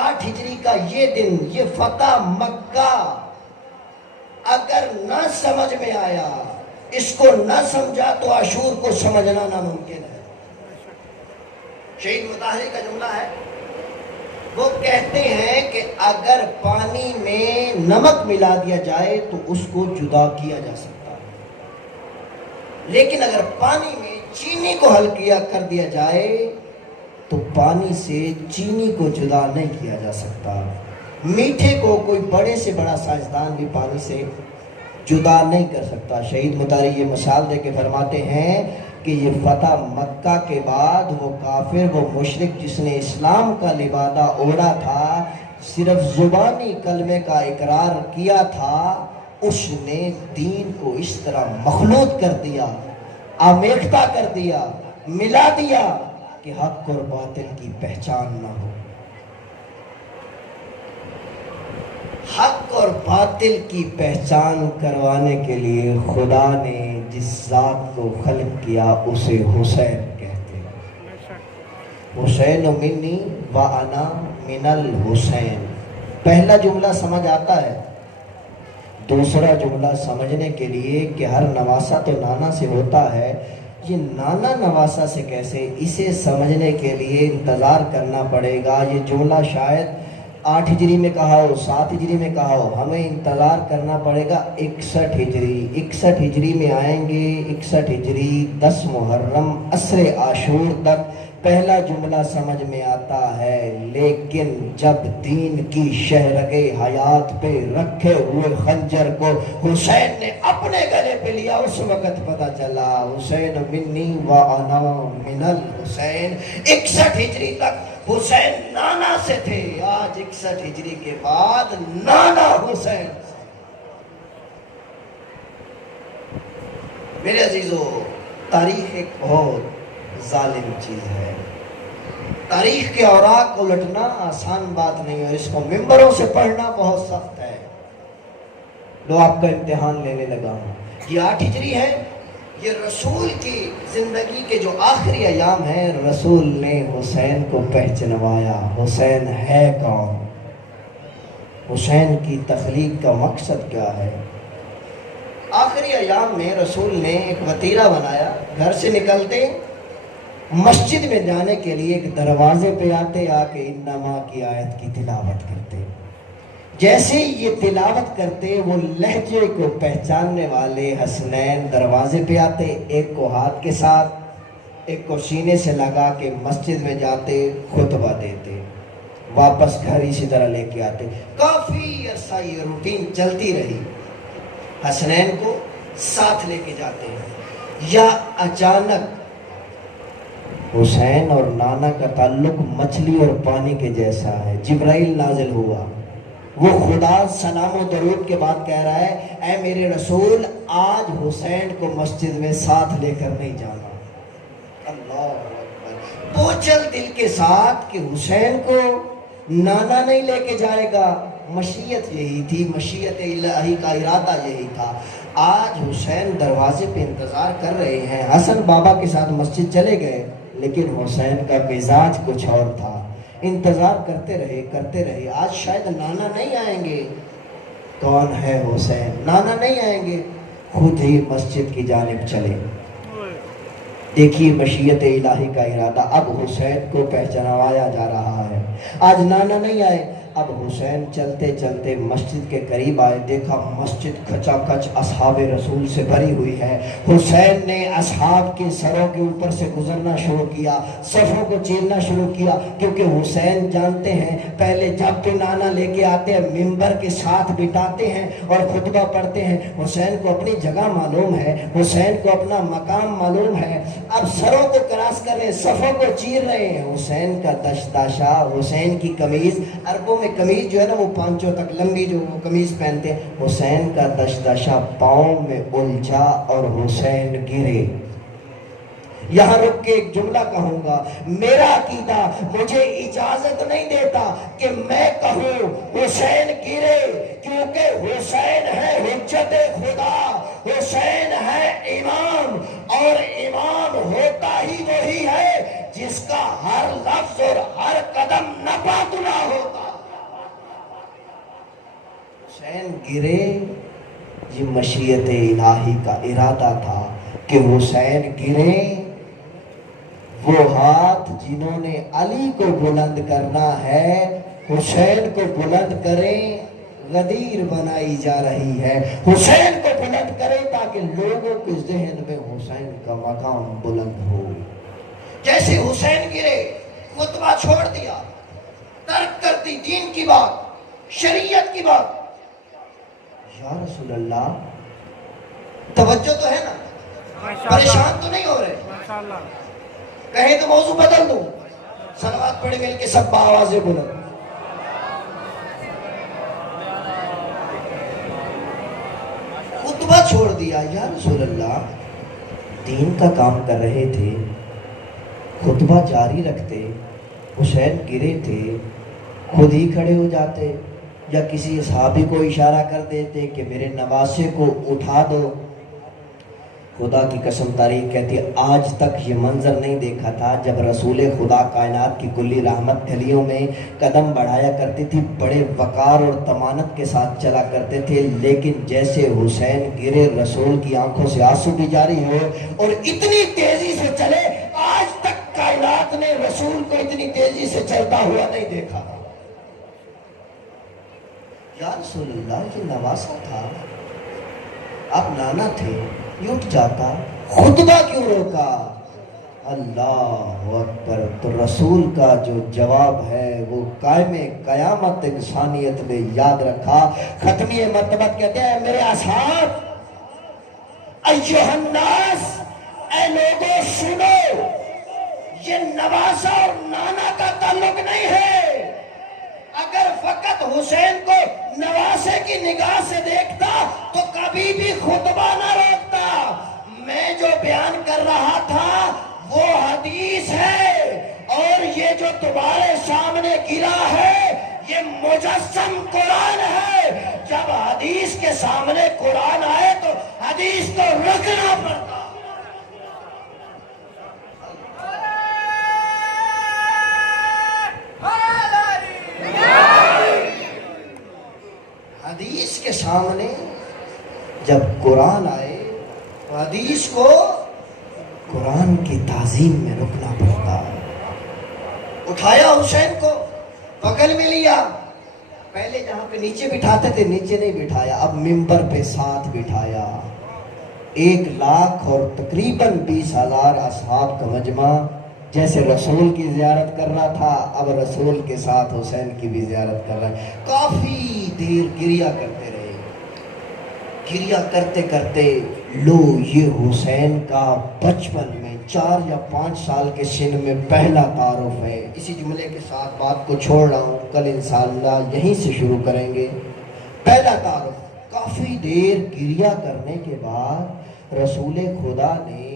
8 ہجری کا یہ دن، یہ فتح مکہ اگر نہ سمجھ میں آیا، اس کو نہ سمجھا تو عاشور کو سمجھنا ناممکن ہے۔ شہید مطہری کا جملہ ہے، وہ کہتے ہیں کہ اگر پانی میں نمک ملا دیا جائے تو اس کو جدا کیا جا سکتا ہے، لیکن اگر پانی میں چینی کو حل کر دیا جائے تو پانی سے چینی کو جدا نہیں کیا جا سکتا۔ میٹھے کو کوئی بڑے سے بڑا سائنسدان بھی پانی سے جدا نہیں کر سکتا۔ شہید مطہری یہ مثال دے کے فرماتے ہیں کہ یہ فتح مکہ کے بعد وہ کافر، وہ مشرک جس نے اسلام کا لبادہ اوڑھا تھا، صرف زبانی کلمے کا اقرار کیا تھا، اس نے دین کو اس طرح مخلوط کر دیا، آمیختہ کر دیا، ملا دیا کہ حق اور باطل کی پہچان نہ ہو۔ حق اور باطل کی پہچان کروانے کے لیے خدا نے جس ذات کو خلق کیا اسے حسین کہتے ہیں۔ حسین منی وانا من الحسین۔ پہلا جملہ سمجھ آتا ہے، دوسرا جملہ سمجھنے کے لیے کہ ہر نواسہ تو نانا سے ہوتا ہے، یہ نانا نواسہ سے کیسے، اسے سمجھنے کے لیے انتظار کرنا پڑے گا۔ یہ جملہ شاید 8 ہجری میں کہا ہو، 7 ہجری میں کہا ہو، ہمیں انتظار کرنا پڑے گا 61 ہجری۔ 61 ہجری میں آئیں گے، 61 ہجری 10 محرم عصر عاشور تک پہلا جملہ سمجھ میں آتا ہے، لیکن جب دین کی شہرگ حیات پہ رکھے ہوئے خنجر کو حسین نے اپنے گلے پہ لیا، اس وقت پتہ چلا حسین منی وانا من الحسین۔ 61 ہجری تک حسین نانا سے تھے، آج 61 ہجری کے بعد نانا حسین۔ میرے عزیزو، تاریخ ایک بہت ظالم چیز ہے۔ تاریخ کے اوراق الٹنا آسان بات نہیں ہے، اس کو ممبروں سے پڑھنا بہت سخت ہے۔ لو آپ کا امتحان لینے لگا ہوں۔ یہ 8 ہجری ہے، یہ رسول کی زندگی کے جو آخری ایام ہیں، رسول نے حسین کو پہچنوایا۔ حسین ہے کون؟ حسین کی تخلیق کا مقصد کیا ہے؟ آخری ایام میں رسول نے ایک وتیرہ بنایا، گھر سے نکلتے مسجد میں جانے کے لیے ایک دروازے پہ آتے، آ کے انما کی آیت کی تلاوت کرتے۔ جیسے یہ تلاوت کرتے، وہ لہجے کو پہچاننے والے حسنین دروازے پہ آتے، ایک کو ہاتھ کے ساتھ، ایک کو سینے سے لگا کے مسجد میں جاتے، خطبہ دیتے، واپس گھر اسی طرح لے کے آتے۔ کافی عرصہ یہ روٹین چلتی رہی۔ حسنین کو ساتھ لے کے جاتے ہیں، یا اچانک حسین اور نانا کا تعلق مچھلی اور پانی کے جیسا ہے۔ جبرائیل نازل ہوا، وہ خدا سلام و درود کے بعد کہہ رہا ہے، اے میرے رسول، آج حسین کو مسجد میں ساتھ لے کر نہیں جانا۔ اللہ اکبر، بوجھل دل کے ساتھ کہ حسین کو نانا نہیں لے کے جائے گا۔ مشیت یہی تھی، مشیت الہی کا ارادہ یہی تھا۔ آج حسین دروازے پہ انتظار کر رہے ہیں۔ حسن بابا کے ساتھ مسجد چلے گئے، لیکن حسین کا مزاج کچھ اور تھا۔ انتظار کرتے رہے، آج شاید نانا نہیں آئیں گے۔ کون ہے حسین؟ نانا نہیں آئیں گے، خود ہی مسجد کی جانب چلے۔ دیکھیے مشیت الہی کا ارادہ، اب حسین کو پہچنوایا جا رہا ہے۔ آج نانا نہیں آئے، اب حسین چلتے چلتے مسجد کے قریب آئے، دیکھا مسجد کھچا کھچ اصحاب رسول سے بھری ہوئی ہے۔ حسین نے اصحاب کے سروں کے اوپر سے گزرنا شروع کیا، صفوں کو چیرنا شروع کیا، کیونکہ حسین جانتے ہیں پہلے جب بھی نانا لے کے آتے ہیں ممبر کے ساتھ بٹھاتے ہیں اور خطبہ پڑھتے ہیں۔ حسین کو اپنی جگہ معلوم ہے، حسین کو اپنا مقام معلوم ہے۔ اب سروں کو کراس کر رہے، صفوں کو چیر رہے ہیں۔ حسین کا دشداشا، حسین کی قمیض، عربوں میں قمیض جو ہے نا وہ پانچوں تک لمبی جو وہ قمیض پہنتے ہیں، حسین کا دشداشا پاؤں میں الجھا اور حسین گرے۔ یہاں رک کے ایک جملہ کہوں گا، میرا عقیدہ مجھے اجازت نہیں دیتا کہ میں کہوں حسین گرے، کیونکہ حسین ہے حجت خدا، حسین ہے امام، اور امام ہوتا ہی وہی ہے جس کا ہر لفظ اور ہر قدم نپاتنا ہوتا۔ حسین گرے، یہ مشیت الہی کا ارادہ تھا کہ حسین گرے۔ وہ ہاتھ جنہوں نے علی کو بلند کرنا ہے حسین کو بلند کریں، غدیر بنائی جا رہی ہے۔ حسین کو بلند کریں تاکہ لوگوں کے ذہن میں حسین کا مقام بلند ہو۔ جیسے حسین گرے، خطبہ چھوڑ دیا، ترک کر دی دین کی بات، شریعت کی بات۔ یا رسول اللہ، توجہ تو ہے نا؟ پریشان تو نہیں ہو رہے؟ ماشاءاللہ کہیں تو موضوع بدل دوں۔ صلوات پڑھے مل کے سب بآوازیں بلند۔ خطبہ چھوڑ دیا، یا رسول اللہ دین کا کام کر رہے تھے، خطبہ جاری رکھتے، حسین گرے تھے، خود ہی کھڑے ہو جاتے یا کسی صحابی کو اشارہ کر دیتے کہ میرے نواسے کو اٹھا دو۔ خدا کی قسم تاریخ کہتی ہے آج تک یہ منظر نہیں دیکھا تھا جب رسول خدا کائنات کی کلی رحمت گلیوں میں قدم بڑھایا کرتی تھی، بڑے وقار اور طمانت کے ساتھ چلا کرتے تھے، لیکن جیسے حسین گرے رسول کی آنکھوں سے آنسو بھی جاری ہو اور اتنی تیزی سے چلے، آج تک کائنات نے رسول کو اتنی تیزی سے چلتا ہوا نہیں دیکھا۔ یا رسول اللہ یہ نواسا تھا، آپ نانا تھے، یہ اٹھ جاتا، خطبہ کیوں روکا؟ اللہ اکبر۔ تو رسول کا جو جواب ہے وہ قائم قیامت انسانیت نے یاد رکھا۔ ختمی مرتبت کہتے ہیں میرے اصحاب، ایھا الناس، اے لوگوں سنو، یہ نواسا اور نانا کا تعلق نہیں ہے۔ اگر فقط حسین کو نواسے کی نگاہ سے دیکھتا تو کبھی بھی خطبہ نہ روکتا۔ میں جو بیان کر رہا تھا وہ حدیث ہے، اور یہ جو تمہارے سامنے گرا ہے یہ مجسم قرآن ہے۔ جب حدیث کے سامنے قرآن آئے تو حدیث کو رکھنا پڑتا۔ حدیث کے سامنے جب قرآن آئے تو حدیث کو قرآن کی تعظیم میں رکنا پڑتا۔ اٹھایا حسین کو، بغل میں لیا، پہلے جہاں پہ نیچے بٹھاتے تھے نیچے نہیں بٹھایا، اب ممبر پہ ساتھ بٹھایا۔ 1 لاکھ اور تقریباً 20,000 اصحاب کا مجمع، جیسے رسول کی زیارت کر رہا تھا اب رسول کے ساتھ حسین کی بھی زیارت کر رہا ہے۔ کافی دیر گریا کرتے رہے، گریا کرتے کرتے لو یہ حسین کا بچپن میں 4 یا 5 سال کے سن میں پہلا تعارف ہے۔ اسی جملے کے ساتھ بات کو چھوڑ رہا ہوں، کل انشاءاللہ یہیں سے شروع کریں گے۔ پہلا تعارف، کافی دیر گریا کرنے کے بعد رسول خدا نے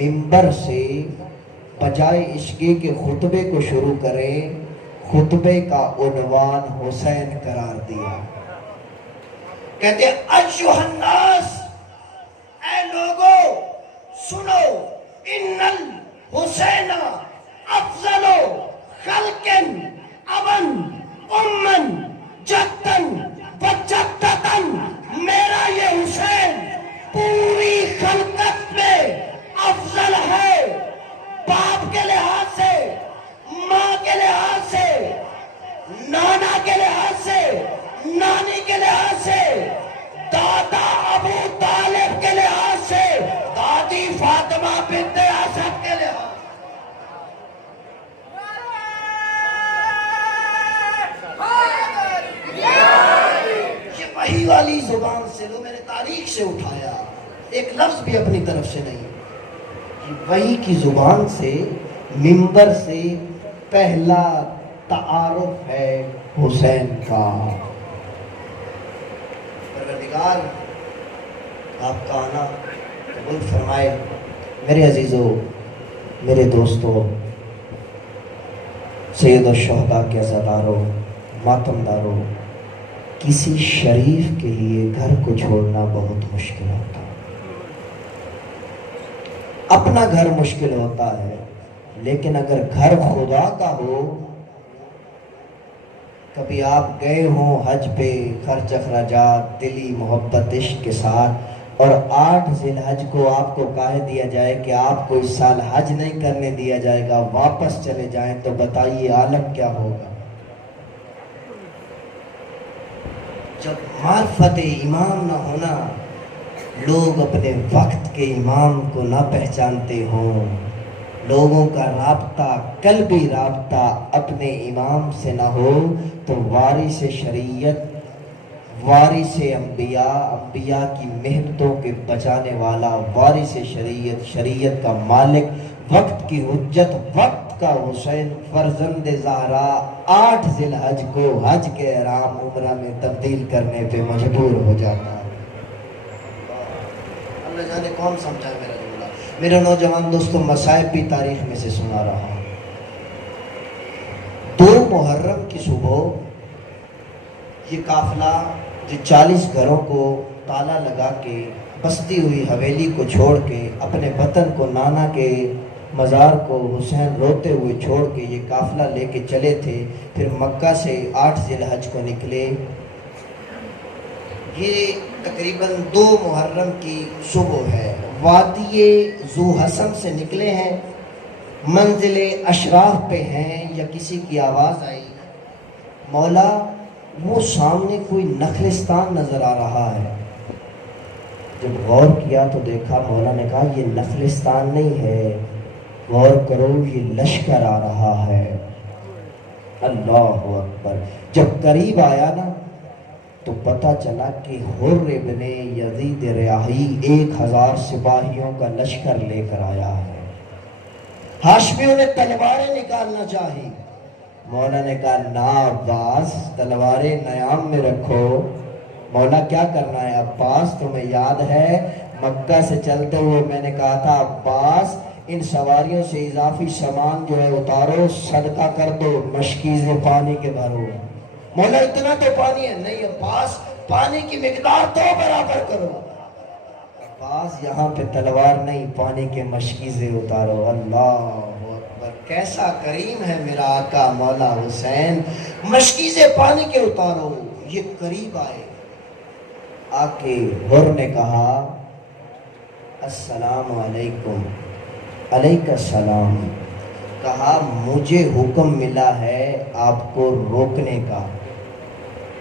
ممبر سے بجائے عشقی کے خطبے کو شروع کریں، خطبے کا عنوان حسین قرار دیا۔ کہتے ہیں ایھا الناس، اے لوگوں سنو، ان الحسین افضل خلق ابن امن جدن وجدتن، میرا یہ حسین پوری خلقت میں افضل ہے، باپ کے لحاظ سے، ماں کے لحاظ سے، نانا کے لحاظ سے، نانی کے لحاظ سے، دادا ابو طالب کے لحاظ سے، دادی فاطمہ بنت اسد کے لحاظ سے۔ یہ وحی والی زبان سے لو، میں نے تاریخ سے اٹھایا، ایک لفظ بھی اپنی طرف سے نہیں، وحی کی زبان سے، ممبر سے پہلا تعارف ہے حسین کا۔ پروردگار آپ کا آنا قبول فرمائے۔ میرے عزیزوں، میرے دوستوں، سید الشہداء کے عزاداروں، ماتم داروں، کسی شریف کے لیے گھر کو چھوڑنا بہت مشکل ہوتا ہے۔ اپنا گھر مشکل ہوتا ہے، لیکن اگر گھر خدا کا ہو کبھی آپ گئے ہوں حج پہ خرچ اخراجات دلی محبت عشق کے ساتھ، اور 8 ذی الحج کو آپ کو کہہ دیا جائے کہ آپ کو اس سال حج نہیں کرنے دیا جائے گا، واپس چلے جائیں، تو بتائیے عالم کیا ہوگا؟ جب معرفت امام نہ ہونا، لوگ اپنے وقت کے امام کو نہ پہچانتے ہوں، لوگوں کا رابطہ قلبی رابطہ اپنے امام سے نہ ہو، تو وارث شریعت، وارث انبیاء، انبیاء کی محنتوں کے بچانے والا، وارث شریعت، شریعت کا مالک، وقت کی حجت، وقت کا حسین فرزند زہرا 8 ذی الحج کو حج کے احرام عمرہ میں تبدیل کرنے پہ مجبور ہو جاتا ہے۔ اللہ جانے کون سمجھائے میرا جملہ۔ میرا نوجوان دوستوں، مصائب بھی تاریخ میں سے سنا رہا ہوں۔ 2 محرم کی صبح یہ قافلہ جو 40 گھروں کو تالا لگا کے، بستی ہوئی حویلی کو چھوڑ کے، اپنے وطن کو، نانا کے مزار کو حسین روتے ہوئے چھوڑ کے یہ قافلہ لے کے چلے تھے۔ پھر مکہ سے 8 ذی الحج کو نکلے۔ یہ تقریباً 2 محرم کی صبح ہے۔ وادی ذو حسن سے نکلے ہیں، منزل اشراف پہ ہیں، یا کسی کی آواز آئی، مولا وہ سامنے کوئی نخلستان نظر آ رہا ہے۔ جب غور کیا تو دیکھا، مولا نے کہا یہ نخلستان نہیں ہے، غور کرو یہ لشکر آ رہا ہے۔ اللہ اکبر۔ جب قریب آیا نا تو پتہ چلا کہ حر ابن یزید ریاحی 1000 سپاہیوں کا لشکر لے کر آیا ہے۔ ہاشمیوں نے تلواریں نکالنا چاہی، مولا نے کہا نا عباس، تلواریں نیام میں رکھو۔ مولا کیا کرنا ہے عباس؟ تمہیں یاد ہے مکہ سے چلتے ہوئے میں نے کہا تھا عباس ان سواریوں سے اضافی سامان جو ہے اتارو، صدقہ کر دو، مشکیز پانی کے بھرو۔ مولا اتنا تو پانی ہے؟ نہیں عباس، پانی کی مقدار 2 برابر کرو۔ عباس یہاں پہ تلوار نہیں، پانی کے مشکیزیں اتارو۔ اللہ اکبر، کیسا کریم ہے میرا آقا مولا حسین، مشکیزیں پانی کے اتارو۔ یہ قریب آئے، آکے حر نے کہا السلام علیکم۔ علیکم السلام۔ کہا مجھے حکم ملا ہے آپ کو روکنے کا۔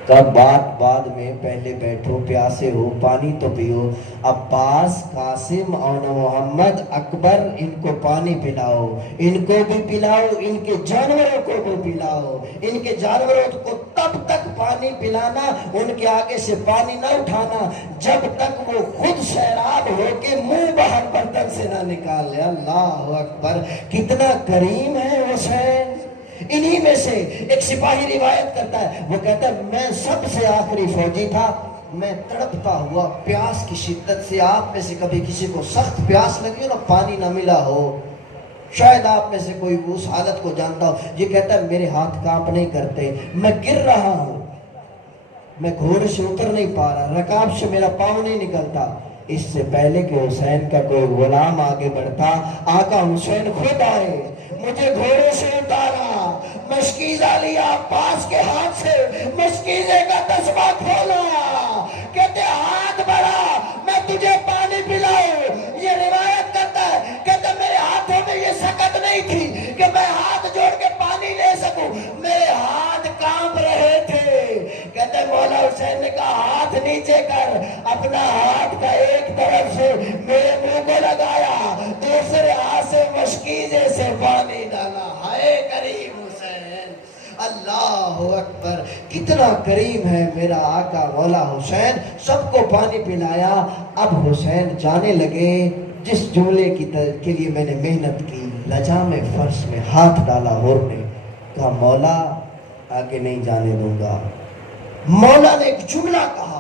کب بعد میں پہلے بیٹھو، پیاسے ہو پانی تو پیو۔ عباس، قاسم اور محمد، اکبر، ان کو پانی پلاؤ، ان کو بھی پلاؤ، ان کے جانوروں کو بھی پلاؤ۔ ان کے جانوروں کو تب تک پانی پلانا، ان کے آگے سے پانی نہ اٹھانا جب تک وہ خود سیراب ہو کے منہ باہر برتن سے نہ نکال لے۔ اللہ اکبر، کتنا کریم ہے حسین۔ انہی میں سے ایک سپاہی روایت کرتا ہے، وہ کہتا ہے میں سب سے آخری فوجی تھا، میں تڑپتا ہوا پیاس کی شدت سے، آپ میں سے کبھی کسی کو سخت پیاس لگی ہو نا، پانی نہ ملا ہو، شاید آپ میں سے کوئی اس حالت کو جانتا ہو۔ یہ کہتا ہے میرے ہاتھ کانپ نہیں کرتے، میں گر رہا ہوں، میں گھوڑے سے اتر نہیں پا رہا، رکاب سے میرا پاؤں نہیں نکلتا۔ اس سے پہلے کہ حسین کا کوئی غلام آگے بڑھتا، آقا حسین خود آئے، مجھے گھوڑے سے اتارا، مشکیزہ لیا عباس کے ہاتھ سے، مشکیزے کا تسمہ کھولا، کہتے ہاتھ بڑھا میں تجھے پانی پلاؤں۔ یہ روایت کرتا ہے، کہتے میرے ہاتھوں میں یہ سکت نہیں تھی کہ میں ہاتھ جوڑ کے پانی لے سکوں، میرے ہاتھ کانپ رہے تھے۔ کہتے مولا حسین نے کہا ہاتھ نیچے کر، اپنا ہاتھ کا ایک طرف سے میرے منہ کو لگایا، دوسرے ہاتھ سے مشکیزے سے پانی ڈالا۔ ہائے کریم حسین، اللہ اکبر، کتنا کریم ہے میرا آقا مولا حسین۔ سب کو پانی پلایا۔ اب حسین جانے لگے، جس جملے کے لیے میں نے محنت کی، لجام فرش میں ہاتھ ڈالا، حر نے کہا مولا آگے نہیں جانے دوں گا۔ مولا نے ایک جملہ کہا،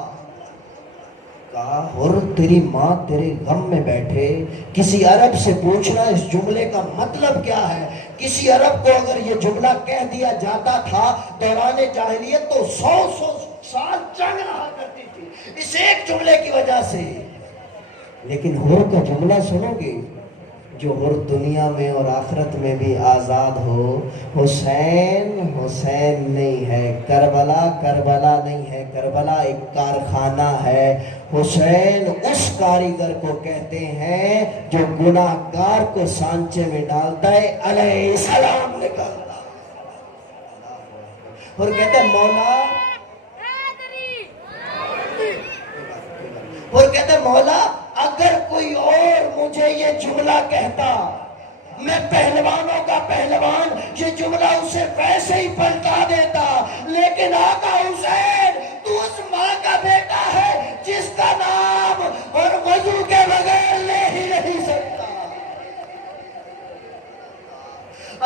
حر تیری ماں تیرے غم میں بیٹھے، کسی عرب سے پوچھنا اس جملے کا مطلب کیا ہے۔ کسی عرب کو اگر یہ جملہ کہہ دیا جاتا تھا دوران جاہلیت تو 100 سال جنگ رہا کرتی تھی اس ایک جملے کی وجہ سے۔ لیکن حر کا جملہ سنو گے، جو ہر دنیا میں اور آخرت میں بھی آزاد ہو. حسین حسین نہیں ہے، کربلا کربلا نہیں ہے، کربلا ایک کارخانہ ہے. حسین اس کاریگر کو کہتے ہیں جو گناہ گار کو سانچے میں ڈالتا ہے، علیہ السلام نکالتا اور کہتے ہیں مولا، اور کہتے ہیں مولا اگر کوئی اور مجھے یہ جملہ کہتا، میں پہلوانوں کا پہلوان، یہ جملہ اسے ویسے ہی پلٹا دیتا، لیکن آقا حسین تو اس ماں کا بیٹا ہے جس کا نام اور وضو کے بغیر لے ہی نہیں سکتا.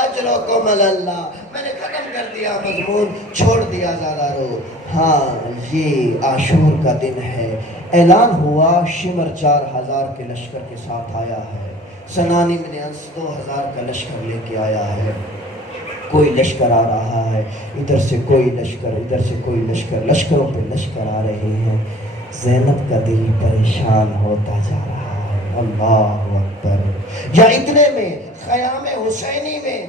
اجرکم اللہ. میں نے ختم کر دیا مضمون، چھوڑ دیا زیادہ رو. ہاں یہ عاشور کا دن ہے. اعلان ہوا شمر 4000 کے لشکر کے ساتھ آیا ہے، سنانی بن انس 2000 کا لشکر لے کے آیا ہے. کوئی لشکر آ رہا ہے، ادھر سے کوئی لشکر، ادھر سے کوئی لشکر، لشکروں پہ لشکر آ رہے ہیں. زینب کا دل پریشان ہوتا جا رہا ہے. اللہ اکبر. یا اتنے میں خیام حسینی میں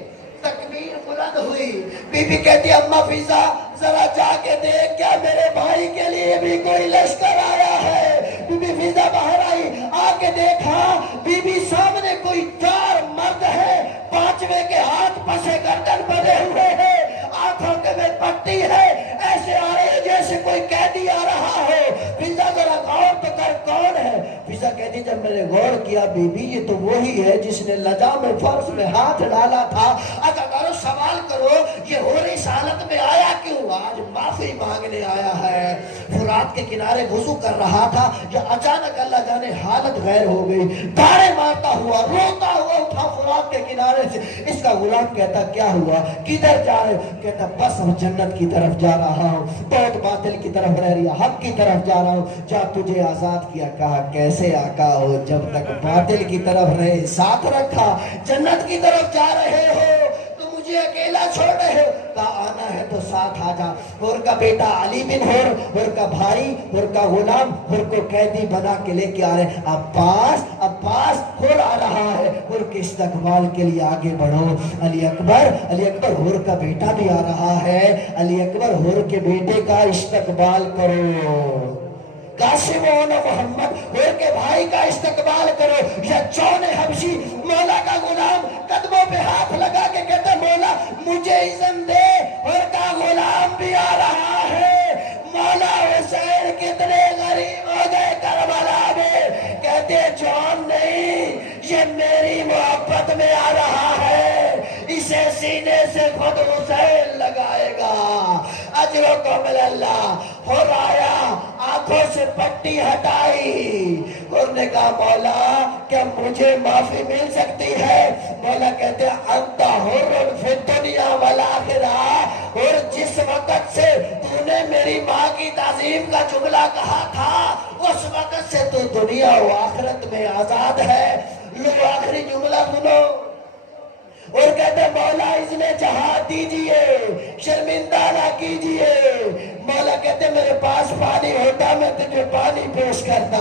تکبیر بلند ہوئی. بی بی کہتی اماں فیضا ذرا جا کے دیکھ کیا میرے بھائی کے لیے بھی کوئی لشکر آیا ہے. بی بی فیضا باہر آئی، آ کے دیکھا بی بی سامنے کوئی 4 مرد ہے، 5ویں کے ہاتھ پسے گردن بندھے ہوئے ہیں، آنکھوں کے میں پٹی ہے، ایسے آ رہے ہیں جیسے کوئی قیدی آ رہا ہو. فیضا ذرا غور تو کر کون ہے. فیضا کہتی جب میں نے غور کیا بی بی یہ تو وہی ہے جس نے لجا میں فرض میں ہاتھ ڈالا تھا. اچھا کرو سوال کرو یہ ہو رہی حالت میں آیا کیوں؟ آج معافی مانگنے آیا ہے. فرات کے کنارے وضو کر رہا تھا، یا اچانک اللہ جانے حالت غیر ہو گئی، داڑے مارتا ہوا روتا ہوا اٹھا فرات کے کنارے سے. اس کا غلام کہتا کیا ہوا، کدھر جا رہے ہو؟ کہتا بس ہم جنت کی طرف جا رہا ہوں، بہت باطل کی طرف رہ رہی ہے، حق کی طرف جا رہا ہوں. جا تجھے آزاد کیا. کہا کیسے آقا ہو، جب تک باطل کی طرف رہے ساتھ رکھا، جنت کی طرف جا رہے ہو تو مجھے اکیلا چھوڑ رہے ہو. کہا آنا ہے تو ساتھ آ جا. اور کا بیٹا علی بن ہور، اور کا بھائی، اور کا غلام، اور کو قیدی بنا کے لے کے آ رہے ہیں. عباس ہور آ رہا ہے، اور کے استقبال کے لیے آگے بڑھو. علی اکبر ہور کا بیٹا بھی آ رہا ہے. علی اکبر ہور کے بیٹے کا استقبال کرو. قاسم و محمد ہور کے بھائی کا استقبال کرو. یا چون حبشی مولا کا غلام قدموں پہ ہاتھ لگا کے کہتا مولا مجھے اذن دے، اور کا غلام بھی آ رہا ہے. مولا حسین کتنے غریب ہو گئے کربلا میں. کہتے جان نہیں، یہ میری محبت میں آ رہا ہے، اسے سینے سے خود حسین لگائے گا. اجرکم اللہ. ہو آیا، آنکھوں سے پٹی ہٹائی، اور نے کہا مولا کیا مجھے معافی مل سکتی ہے؟ مولا کہتے انت حر فی الدنیا والآخرہ. اور جس وقت سے تو نے میری ماں کی تعظیم کا جملہ کہا تھا اس وقت سے تو دنیا و آخرت میں آزاد ہے. لو آخری جملہ سنو. اور کہتے مولا اذن جہاد دیجئے، شرمندہ نہ کیجئے. مولا کہتے میرے پاس پانی ہوتا میں تجھے پانی پیش کرتا.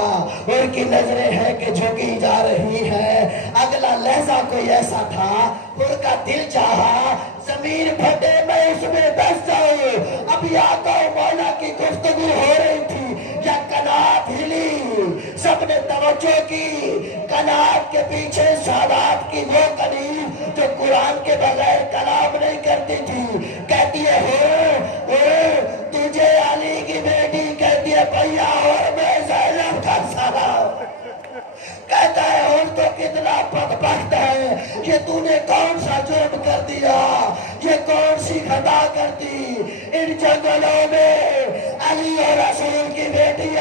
اور کی نظریں ہیں کہ جھکی جا رہی ہیں. اگلا لہجہ کوئی ایسا تھا، ان کا دل چاہا زمین پھٹے میں اس میں دس جاؤں. اب یا تو مولا کی گفتگو ہو رہی تھی، یا کنات ہلی، سب نے توجہ کی. کنات کے پیچھے سادات کی وہ کنیز جو قرآن کے بغیر کلام نہیں کرتی تھی. کہتی ہے ہو تجھے علی کی بیٹی، کہتی ہے بھیا اور میں زینب کا سلام. کہتا ہے اور تو کتنا بدبخت ہے، یہ تو نے کون سا جرم کر دیا، یہ کون سی خطا کر دی. ان جنگلوں میں علی اور رسول کی بیٹی